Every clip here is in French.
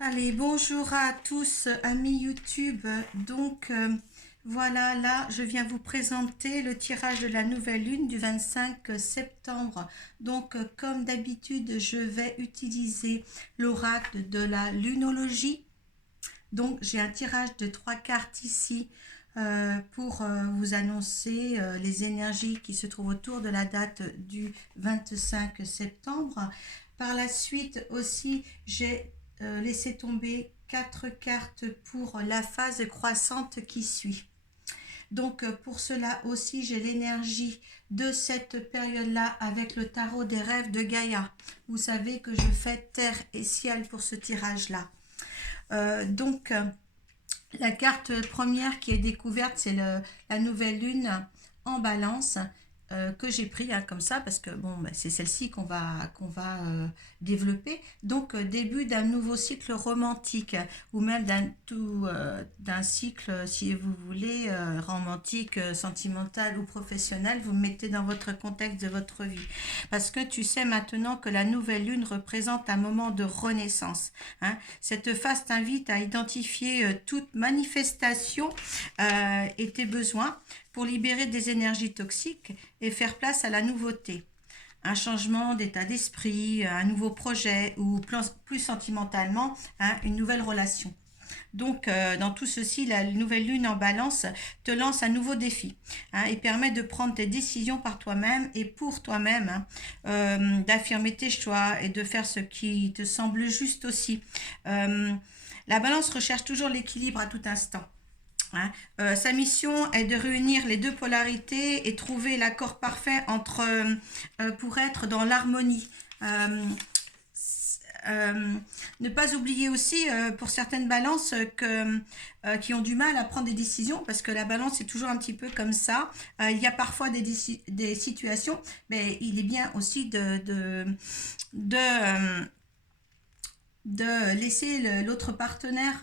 Allez, bonjour à tous, amis YouTube. Donc, voilà, là, je viens vous présenter le tirage de la nouvelle lune du 25 septembre. Donc, comme d'habitude, je vais utiliser l'oracle de la lunologie. Donc, j'ai un tirage de 3 cartes ici pour vous annoncer les énergies qui se trouvent autour de la date du 25 septembre. Par la suite aussi, j'ai laissé tomber 4 cartes pour la phase croissante qui suit. Donc pour cela aussi, j'ai l'énergie de cette période-là avec le tarot des rêves de Gaïa. Vous savez que je fais terre et ciel pour ce tirage-là. Donc la carte première qui est découverte, c'est la nouvelle lune en balance que j'ai pris comme ça parce que bon, bah, c'est celle-ci qu'on va développer. Donc début d'un nouveau cycle romantique ou même d'un cycle, si vous voulez, romantique, sentimental ou professionnel, vous mettez dans votre contexte de votre vie. Parce que tu sais maintenant que la nouvelle lune représente un moment de renaissance. Hein. Cette phase t'invite à identifier toute manifestation et tes besoins pour libérer des énergies toxiques et faire place à la nouveauté. Un changement d'état d'esprit, un nouveau projet ou plus sentimentalement, une nouvelle relation. Donc, dans tout ceci, la nouvelle lune en balance te lance un nouveau défi et permet de prendre tes décisions par toi-même et pour toi-même, d'affirmer tes choix et de faire ce qui te semble juste aussi. La balance recherche toujours l'équilibre à tout instant. Sa mission est de réunir les deux polarités et trouver l'accord parfait pour être dans l'harmonie. Ne pas oublier aussi pour certaines balances qui ont du mal à prendre des décisions parce que la balance est toujours un petit peu comme ça. Il y a parfois des situations, mais il est bien aussi de laisser l'autre partenaire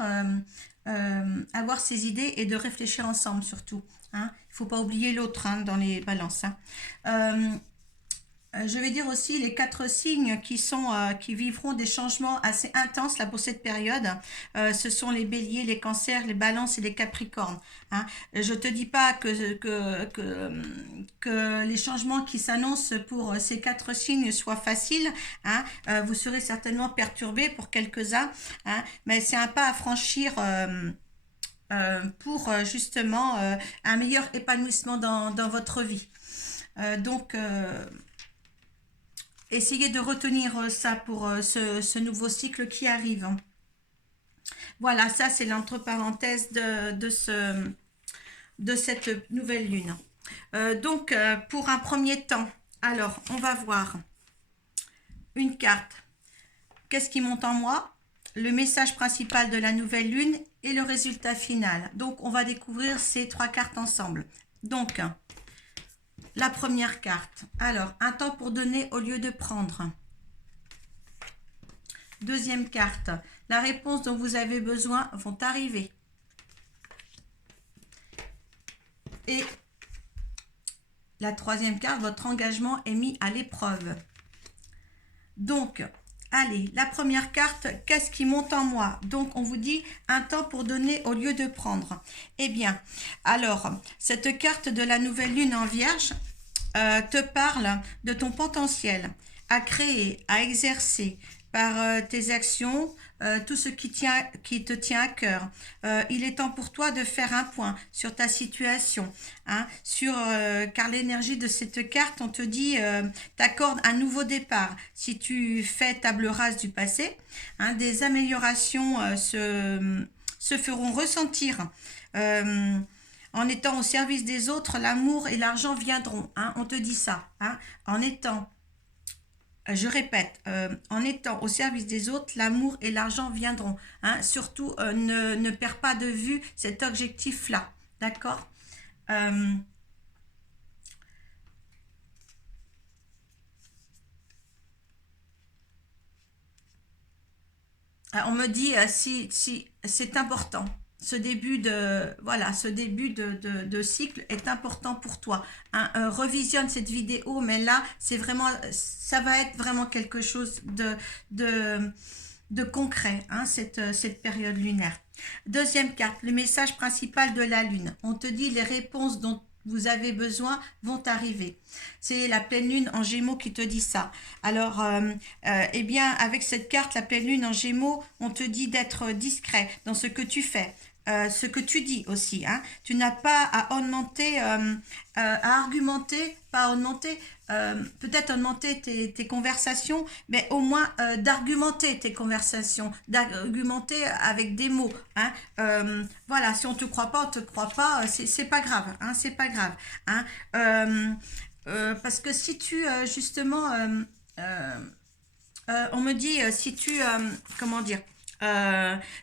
avoir ses idées et de réfléchir ensemble surtout. Il ne faut pas oublier l'autre dans les balances. Je vais dire aussi les 4 signes qui vivront des changements assez intenses là pour cette période. Ce sont les béliers, les cancers, les balances et les capricornes. Je te dis pas que les changements qui s'annoncent pour ces 4 signes soient faciles. Vous serez certainement perturbés pour quelques-uns, mais c'est un pas à franchir. Pour justement un meilleur épanouissement dans votre vie. Donc, essayez de retenir ça pour ce nouveau cycle qui arrive. Voilà, ça c'est l'entre parenthèses de cette nouvelle lune. Donc, pour un premier temps, alors on va voir une carte. Qu'est-ce qui monte en moi? Le message principal de la nouvelle lune et le résultat final. Donc, on va découvrir ces 3 cartes ensemble. Donc, la première carte. Alors, un temps pour donner au lieu de prendre. Deuxième carte. La réponse dont vous avez besoin vont arriver. Et la troisième carte, votre engagement est mis à l'épreuve. Donc, allez, la première carte, qu'est-ce qui monte en moi? Donc, on vous dit un temps pour donner au lieu de prendre. Eh bien, alors, cette carte de la nouvelle lune en vierge te parle de ton potentiel à créer, à exercer par tes actions, tout ce qui te tient à cœur. Il est temps pour toi de faire un point sur ta situation, car l'énergie de cette carte, on te dit, t'accorde un nouveau départ. Si tu fais table rase du passé, des améliorations se feront ressentir. En étant au service des autres, l'amour et l'argent viendront. On te dit ça. En étant je répète, en étant au service des autres, l'amour et l'argent viendront. Surtout, ne perds pas de vue cet objectif-là. D'accord? On me dit si c'est important. Ce début de cycle est important pour toi. Revisionne cette vidéo, mais là, ça va être vraiment quelque chose de concret, hein, cette période lunaire. Deuxième carte, le message principal de la lune. On te dit les réponses dont vous avez besoin vont arriver. C'est la pleine lune en Gémeaux qui te dit ça. Alors, eh bien, avec cette carte, la pleine lune en Gémeaux, on te dit d'être discret dans ce que tu fais. Ce que tu dis aussi, hein. Tu n'as pas à augmenter, à argumenter, pas augmenter, peut-être augmenter tes conversations, mais au moins d'argumenter tes conversations, d'argumenter avec des mots, hein. Voilà, si on te croit pas, on te croit pas, c'est pas grave, hein, c'est pas grave, hein. Parce que si tu justement, on me dit si tu, comment dire,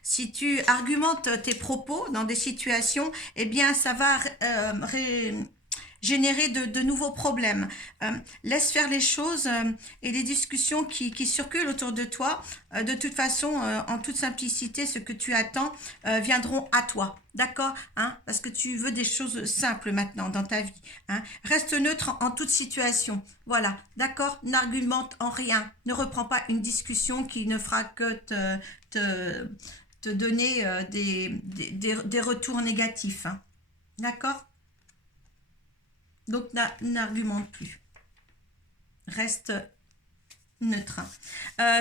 si tu argumentes tes propos dans des situations, eh bien, ça va générer de nouveaux problèmes. Laisse faire les choses et les discussions qui circulent autour de toi. De toute façon, en toute simplicité, ce que tu attends viendront à toi. D'accord, hein? Parce que tu veux des choses simples maintenant dans ta vie. Hein? Reste neutre en toute situation. Voilà, d'accord? N'argumente en rien. Ne reprends pas une discussion qui ne fera que te donner des retours négatifs. Hein? D'accord? Donc, n'argumente plus. Reste neutre.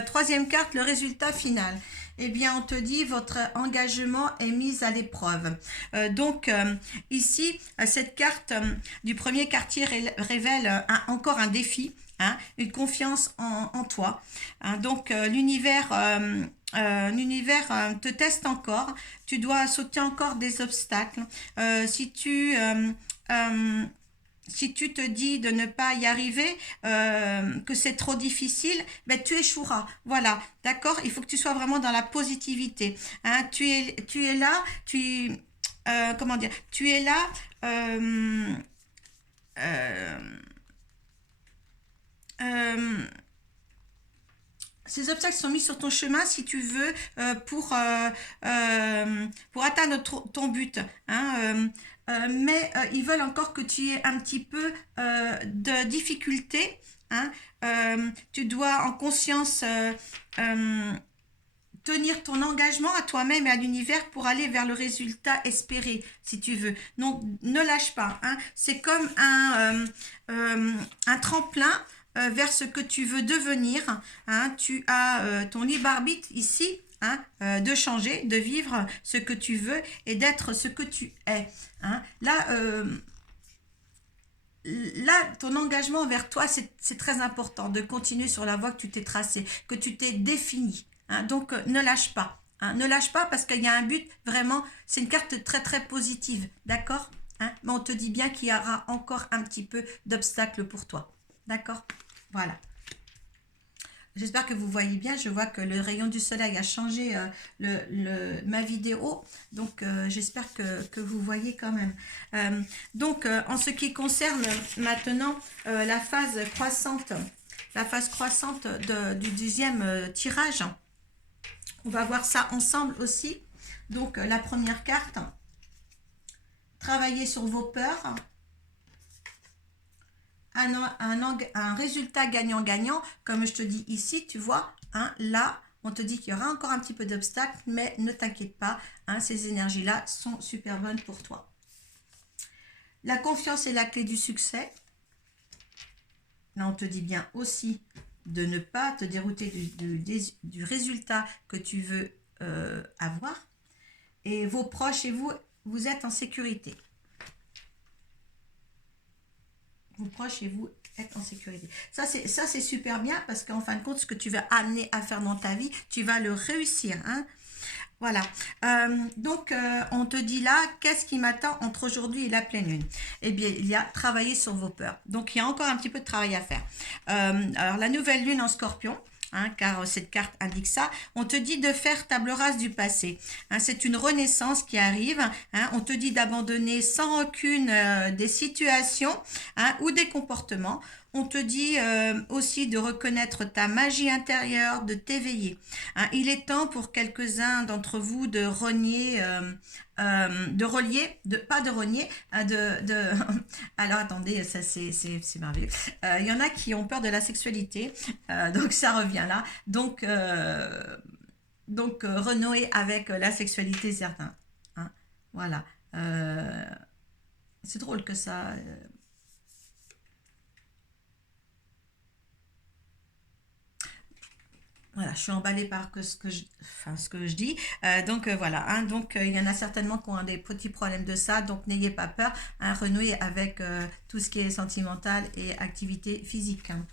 Troisième carte, le résultat final. Eh bien, on te dit, votre engagement est mis à l'épreuve. Donc, ici, cette carte du premier quartier révèle encore un défi, hein, une confiance en toi. Hein, donc, l'univers te teste encore. Tu dois sauter encore des obstacles. Si tu te dis de ne pas y arriver, que c'est trop difficile, ben tu échoueras. Voilà, d'accord? Il faut que tu sois vraiment dans la positivité. Hein? Tu es là, comment dire? Tu es là. Euh, euh, Ces obstacles sont mis sur ton chemin si tu veux pour atteindre ton but. Hein, mais ils veulent encore que tu aies un petit peu de difficulté. Hein, tu dois en conscience tenir ton engagement à toi-même et à l'univers pour aller vers le résultat espéré, si tu veux. Donc, ne lâche pas. Hein. C'est comme un tremplin vers ce que tu veux devenir. Hein. Tu as ton libre arbitre ici, hein, de changer, de vivre ce que tu veux et d'être ce que tu es. Hein. Là, ton engagement vers toi, c'est très important de continuer sur la voie que tu t'es tracée, que tu t'es définie. Hein. Donc, ne lâche pas. Hein. Ne lâche pas parce qu'il y a un but, vraiment, c'est une carte très très positive. D'accord? Hein. Mais on te dit bien qu'il y aura encore un petit peu d'obstacles pour toi. D'accord? Voilà. J'espère que vous voyez bien. Je vois que le rayon du soleil a changé ma vidéo. Donc, j'espère que vous voyez quand même. Donc, en ce qui concerne maintenant la phase croissante du deuxième tirage, on va voir ça ensemble aussi. Donc, la première carte, travailler sur vos peurs. Un résultat gagnant-gagnant, comme je te dis ici, tu vois, hein, là, on te dit qu'il y aura encore un petit peu d'obstacles, mais ne t'inquiète pas, hein, ces énergies-là sont super bonnes pour toi. La confiance est la clé du succès. Là, on te dit bien aussi de ne pas te dérouter du résultat que tu veux avoir. Et vos proches et vous êtes en sécurité. Vos proches et vous êtes en sécurité. Ça, c'est super bien parce qu'en fin de compte, ce que tu vas amener à faire dans ta vie, tu vas le réussir. Hein? Voilà. Donc, on te dit là, qu'est-ce qui m'attend entre aujourd'hui et la pleine lune? Eh bien, il y a travailler sur vos peurs. Donc, il y a encore un petit peu de travail à faire. Alors, la nouvelle lune en scorpion, hein, car cette carte indique ça, on te dit de faire table rase du passé. Hein, c'est une renaissance qui arrive. Hein, on te dit d'abandonner sans rancune des situations, hein, ou des comportements. On te dit aussi de reconnaître ta magie intérieure, de t'éveiller. Hein, il est temps pour quelques-uns d'entre vous de renier, alors attendez, ça c'est merveilleux. Il y en a qui ont peur de la sexualité, donc ça revient là. Donc donc renouer avec la sexualité certains. Hein, voilà. C'est drôle que ça. Voilà, je suis emballée par ce que je dis. Donc voilà, hein, donc il y en a certainement qui ont des petits problèmes de ça, donc n'ayez pas peur, hein, renouer avec tout ce qui est sentimental et activité physique. Hein.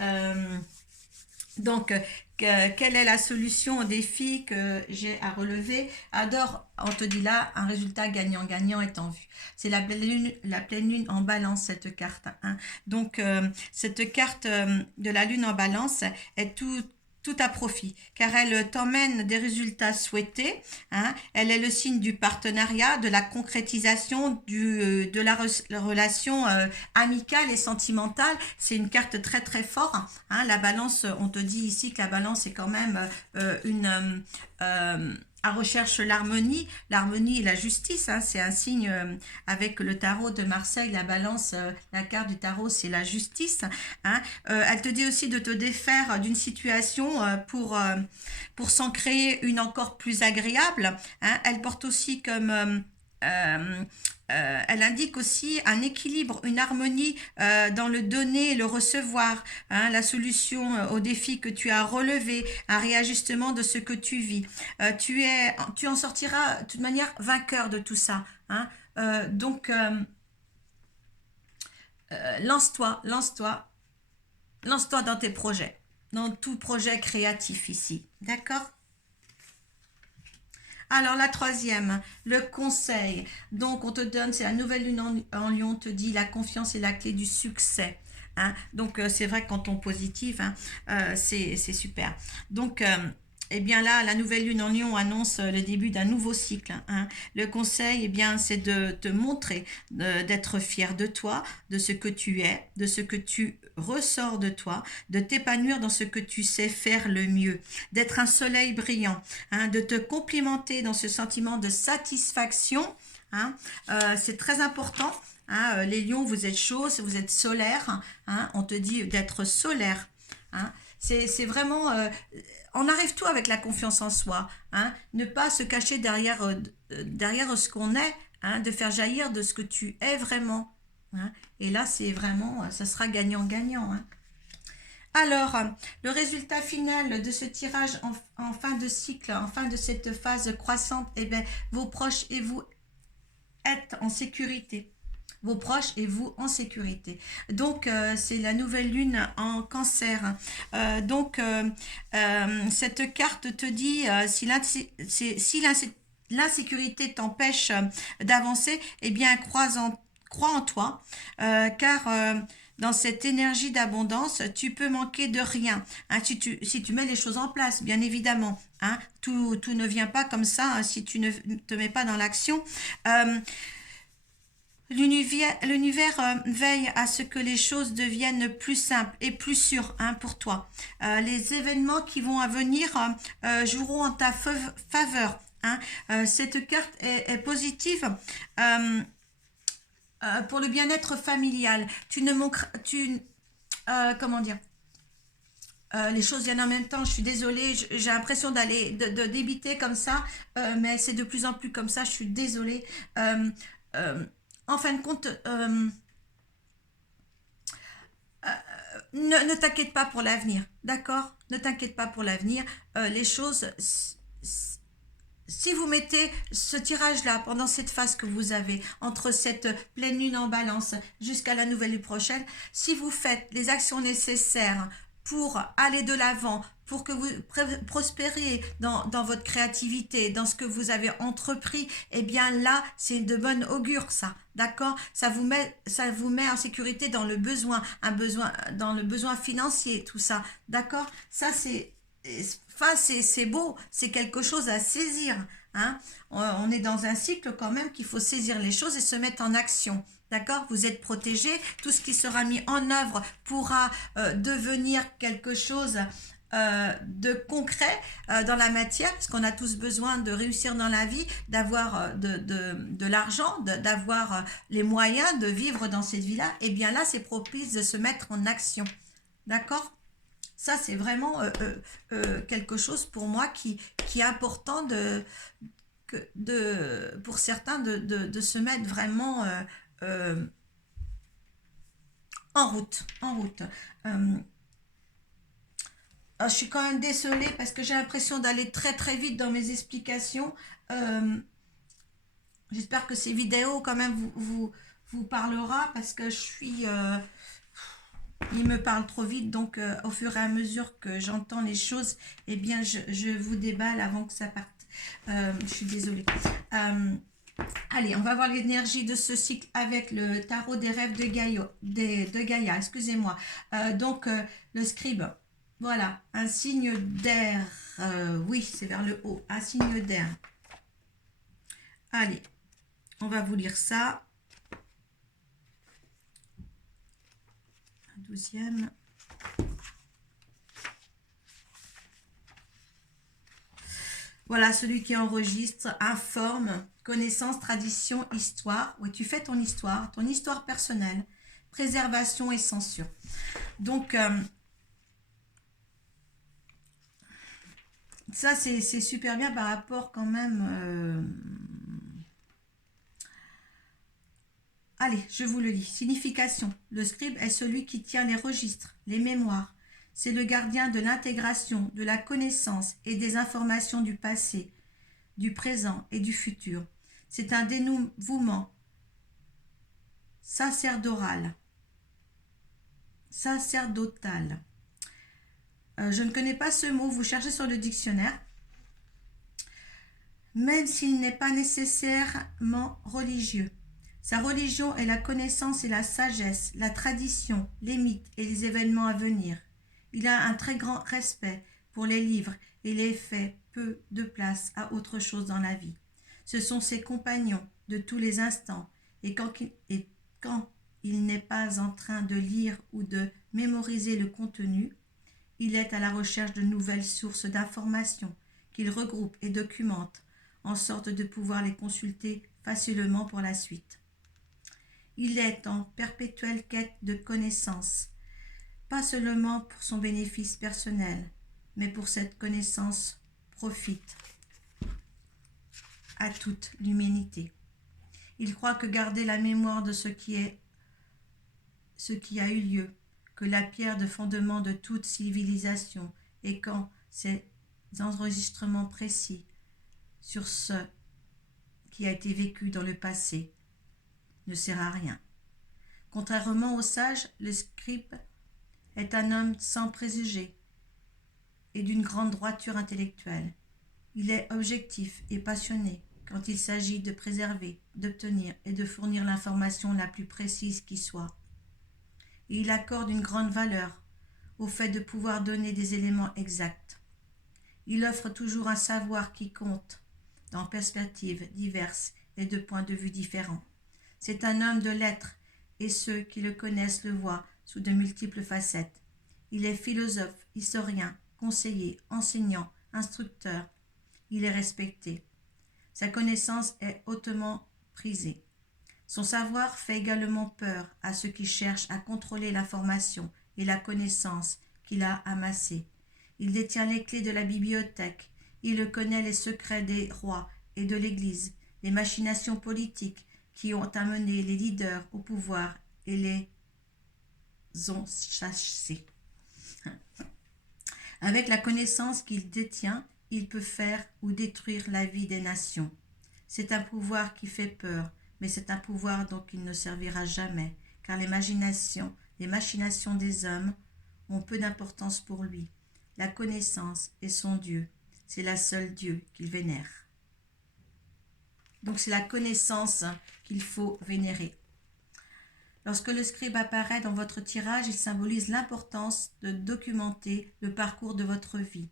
Euh, donc, quelle est la solution au défi que j'ai à relever? Adore, on te dit là, un résultat gagnant-gagnant est en vue. C'est la pleine lune en balance, cette carte. Hein. Donc, cette carte de la lune en balance est tout à profit, car elle t'emmène des résultats souhaités. Hein. Elle est le signe du partenariat, de la concrétisation de la relation amicale et sentimentale. C'est une carte très très forte. Hein. La balance, on te dit ici que la balance est quand même elle recherche l'harmonie et la justice. Hein, c'est un signe avec le tarot de Marseille, la balance, la carte du tarot, c'est la justice. Hein. Elle te dit aussi de te défaire d'une situation pour s'en créer une encore plus agréable. Hein. Elle porte aussi comme euh, elle indique aussi un équilibre, une harmonie dans le donner et le recevoir, hein, la solution au défi que tu as relevé, un réajustement de ce que tu vis. Tu en sortiras de toute manière vainqueur de tout ça. Hein. Donc, lance-toi dans tes projets, dans tout projet créatif ici. D'accord? Alors la troisième, le conseil. Donc on te donne, c'est la nouvelle lune en Lion, on te dit la confiance est la clé du succès. Hein. Donc c'est vrai que quand on positif, hein, c'est super. Donc eh bien là, la nouvelle lune en Lion annonce le début d'un nouveau cycle. Hein. Le conseil, eh bien, c'est de te montrer, d'être fier de toi, de ce que tu es, de ce que tu ressors de toi, de t'épanouir dans ce que tu sais faire le mieux, d'être un soleil brillant, hein, de te complimenter dans ce sentiment de satisfaction. Hein. C'est très important. Hein. Les lions, vous êtes chauds, vous êtes solaire. Hein. On te dit d'être solaire. Hein. C'est vraiment... on arrive tout avec la confiance en soi. Hein. Ne pas se cacher derrière ce qu'on est, hein, de faire jaillir de ce que tu es vraiment. Hein. Et là, c'est vraiment... ça sera gagnant-gagnant. Hein. Alors, le résultat final de ce tirage en fin de cycle, en fin de cette phase croissante, eh bien, vos proches et vous êtes en sécurité. Vos proches et vous en sécurité. Donc, c'est la nouvelle lune en cancer. Donc, cette carte te dit, si l'insécurité t'empêche d'avancer, eh bien, crois en toi, car dans cette énergie d'abondance, tu peux manquer de rien. Hein, si tu mets les choses en place, bien évidemment. Hein, tout ne vient pas comme ça hein, si tu ne te mets pas dans l'action. L'univers veille à ce que les choses deviennent plus simples et plus sûres hein, pour toi. Les événements qui vont à venir joueront en ta faveur. Hein. Cette carte est positive pour le bien-être familial. Tu ne manqueras... comment dire les choses viennent en même temps, je suis désolée, j'ai l'impression de débiter comme ça, mais c'est de plus en plus comme ça, je suis désolée. Euh, en fin de compte, ne t'inquiète pas pour l'avenir, d'accord? Ne t'inquiète pas pour l'avenir. Les choses, si vous mettez ce tirage-là pendant cette phase que vous avez, entre cette pleine lune en balance jusqu'à la nouvelle lune prochaine, si vous faites les actions nécessaires pour aller de l'avant, pour que vous prospériez dans votre créativité, dans ce que vous avez entrepris, eh bien là, c'est de bonne augure ça, d'accord? Ça vous met en sécurité dans le besoin, dans le besoin financier, tout ça, d'accord? Ça, c'est beau, c'est quelque chose à saisir. Hein. On est dans un cycle quand même qu'il faut saisir les choses et se mettre en action. D'accord? Vous êtes protégé. Tout ce qui sera mis en œuvre pourra devenir quelque chose de concret dans la matière, parce qu'on a tous besoin de réussir dans la vie, d'avoir de l'argent, d'avoir les moyens de vivre dans cette vie-là. Et bien là, c'est propice de se mettre en action. D'accord? Ça, c'est vraiment quelque chose pour moi qui est important pour certains de se mettre vraiment euh, en route. En route. Euh, je suis quand même désolée parce que j'ai l'impression d'aller très très vite dans mes explications. Euh, J'espère que ces vidéos quand même vous parlera parce que il me parle trop vite, donc au fur et à mesure que j'entends les choses, eh bien je vous déballe avant que ça parte. Je suis désolée. Euh, Allez, on va voir l'énergie de ce cycle avec le tarot des rêves de Gaïa, excusez-moi. Le scribe, voilà, un signe d'air. Oui, c'est vers le haut, un signe d'air. Allez, on va vous lire ça. Un 12e. Voilà, celui qui enregistre, informe, connaissance, tradition, histoire. Oui, tu fais ton histoire personnelle, préservation et censure. Donc, ça, c'est super bien par rapport quand même... Allez, je vous le lis. Signification. Le scribe est celui qui tient les registres, les mémoires. C'est le gardien de l'intégration, de la connaissance et des informations du passé, du présent et du futur. C'est un dénouement sacerdotal. Je ne connais pas ce mot, vous cherchez sur le dictionnaire. Même s'il n'est pas nécessairement religieux. Sa religion est la connaissance et la sagesse, la tradition, les mythes et les événements à venir. Il a un très grand respect pour les livres et les faits peu de place à autre chose dans la vie. Ce sont ses compagnons de tous les instants et quand il n'est pas en train de lire ou de mémoriser le contenu, il est à la recherche de nouvelles sources d'informations qu'il regroupe et documente en sorte de pouvoir les consulter facilement pour la suite. Il est en perpétuelle quête de connaissances, pas seulement pour son bénéfice personnel, mais pour cette connaissance profite à toute l'humanité. Il croit que garder la mémoire de ce qui a eu lieu, que la pierre de fondement de toute civilisation, et quand ces enregistrements précis sur ce qui a été vécu dans le passé ne sert à rien. Contrairement au sage, le scribe est un homme sans préjugés et d'une grande droiture intellectuelle. Il est objectif et passionné quand il s'agit de préserver, d'obtenir et de fournir l'information la plus précise qui soit. Et il accorde une grande valeur au fait de pouvoir donner des éléments exacts. Il offre toujours un savoir qui compte dans perspectives diverses et de points de vue différents. C'est un homme de lettres et ceux qui le connaissent le voient sous de multiples facettes. Il est philosophe, historien, conseiller, enseignant, instructeur. Il est respecté. Sa connaissance est hautement prisée. Son savoir fait également peur à ceux qui cherchent à contrôler l'information et la connaissance qu'il a amassée. Il détient les clés de la bibliothèque. Il connaît les secrets des rois et de l'Église, les machinations politiques qui ont amené les leaders au pouvoir et les ont chassés. Avec la connaissance qu'il détient, il peut faire ou détruire la vie des nations. C'est un pouvoir qui fait peur, mais c'est un pouvoir dont il ne servira jamais, car les machinations des hommes ont peu d'importance pour lui. La connaissance est son Dieu, c'est la seule Dieu qu'il vénère. Donc c'est la connaissance qu'il faut vénérer. Lorsque le scribe apparaît dans votre tirage, il symbolise l'importance de documenter le parcours de votre vie,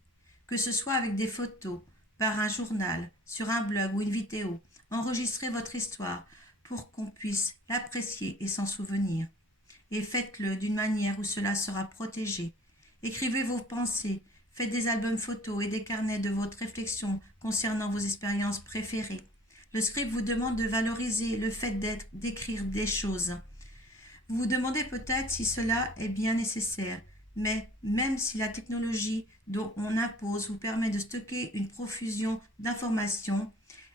que ce soit avec des photos, par un journal, sur un blog ou une vidéo. Enregistrez votre histoire pour qu'on puisse l'apprécier et s'en souvenir. Et faites-le d'une manière où cela sera protégé. Écrivez vos pensées, faites des albums photos et des carnets de votre réflexion concernant vos expériences préférées. Le scribe vous demande de valoriser le fait d'écrire des choses. Vous vous demandez peut-être si cela est bien nécessaire, Mais même si la technologie dont on impose vous permet de stocker une profusion d'informations,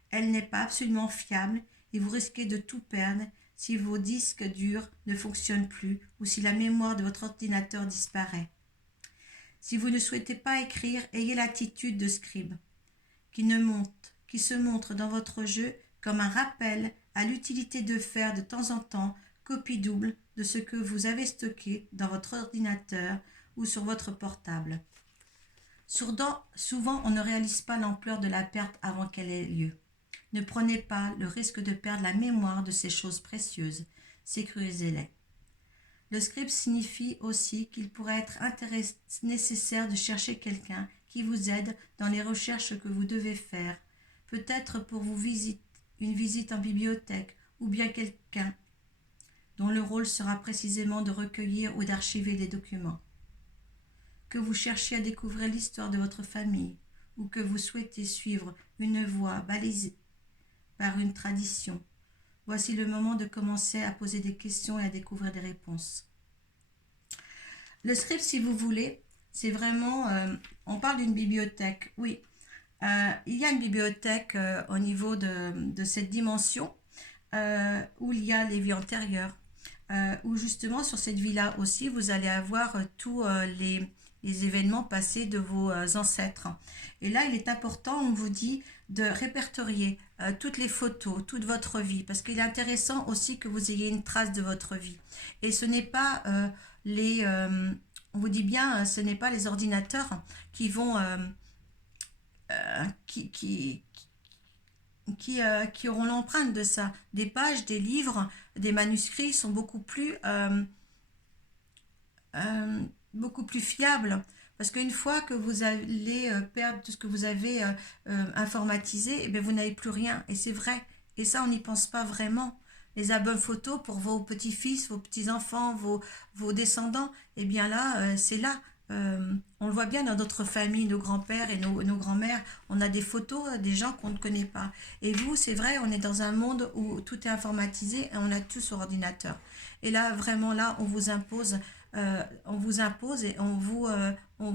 elle n'est pas absolument fiable et vous risquez de tout perdre si vos disques durs ne fonctionnent plus ou si la mémoire de votre ordinateur disparaît. Si vous ne souhaitez pas écrire, ayez l'attitude de scribe, qui se montre dans votre jeu comme un rappel à l'utilité de faire de temps en temps copie double de ce que vous avez stocké dans votre ordinateur ou sur votre portable. Souvent, on ne réalise pas l'ampleur de la perte avant qu'elle ait lieu. Ne prenez pas le risque de perdre la mémoire de ces choses précieuses. Sécurisez-les. Le script signifie aussi qu'il pourrait être nécessaire de chercher quelqu'un qui vous aide dans les recherches que vous devez faire, peut-être pour une visite en bibliothèque ou bien quelqu'un dont le rôle sera précisément de recueillir ou d'archiver des documents. Que vous cherchiez à découvrir l'histoire de votre famille ou que vous souhaitez suivre une voie balisée par une tradition, voici le moment de commencer à poser des questions et à découvrir des réponses. Le script, si vous voulez, c'est vraiment, on parle d'une bibliothèque, oui. Il y a une bibliothèque au niveau de cette dimension où il y a les vies antérieures, où justement sur cette vie-là aussi, vous allez avoir tous les événements passés de vos ancêtres. Et là, il est important, on vous dit, de répertorier toutes les photos, toute votre vie, parce qu'il est intéressant aussi que vous ayez une trace de votre vie. Et ce n'est pas on vous dit bien, ce n'est pas les ordinateurs qui vont, qui auront l'empreinte de ça. Des pages, des livres, des manuscrits sont beaucoup plus fiables. Parce qu'une fois que vous allez perdre tout ce que vous avez informatisé, eh bien vous n'avez plus rien. Et c'est vrai. Et ça, on n'y pense pas vraiment. Les albums photos pour vos petits-fils, vos petits-enfants, vos descendants, eh bien là, c'est là. On le voit bien dans notre famille, nos grands-pères et nos grands-mères, on a des photos des gens qu'on ne connaît pas. Et vous, c'est vrai, on est dans un monde où tout est informatisé et on a tout sur ordinateur. Et là, vraiment, là, on vous impose et on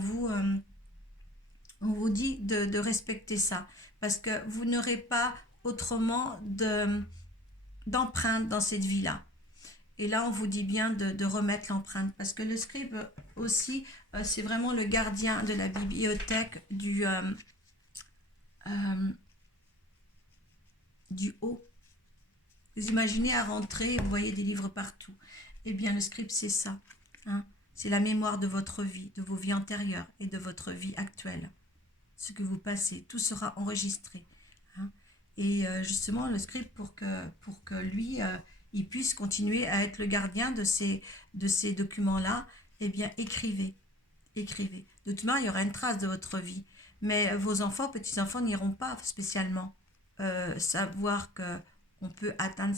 vous dit de respecter ça. Parce que vous n'aurez pas autrement d'empreinte dans cette vie-là. Et là, on vous dit bien de remettre l'empreinte. Parce que le scribe aussi, c'est vraiment le gardien de la bibliothèque du haut. Vous imaginez à rentrer, vous voyez des livres partout. Eh bien, le scribe, c'est ça. Hein. C'est la mémoire de votre vie, de vos vies antérieures et de votre vie actuelle. Ce que vous passez, tout sera enregistré. Hein. Et justement, le scribe, pour que lui, il puisse continuer à être le gardien de ces documents-là, eh bien, écrivez. Écrivez. De toute manière, il y aura une trace de votre vie. Mais vos enfants, petits-enfants n'iront pas spécialement savoir qu'on peut atteindre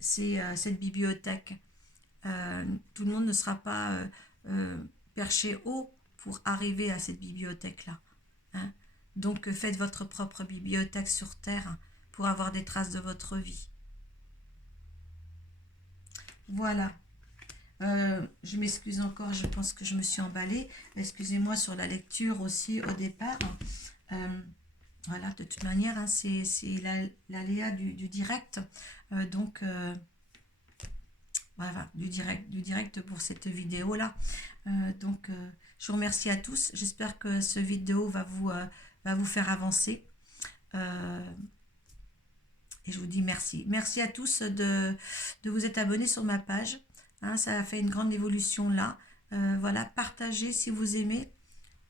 cette bibliothèque. Tout le monde ne sera pas perché haut pour arriver à cette bibliothèque-là. Hein. Donc, faites votre propre bibliothèque sur Terre pour avoir des traces de votre vie. Voilà. Je m'excuse encore, je pense que je me suis emballée. Excusez-moi sur la lecture aussi au départ. Voilà, de toute manière, hein, c'est l'aléa du direct. Donc, voilà, du direct pour cette vidéo-là. Donc, je vous remercie à tous. J'espère que ce vidéo va vous faire avancer. Et je vous dis merci. Merci à tous de vous être abonnés sur ma page. Hein, ça a fait une grande évolution là. Voilà, partagez si vous aimez.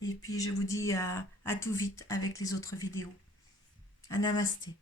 Et puis, je vous dis à tout vite avec les autres vidéos. Un namasté.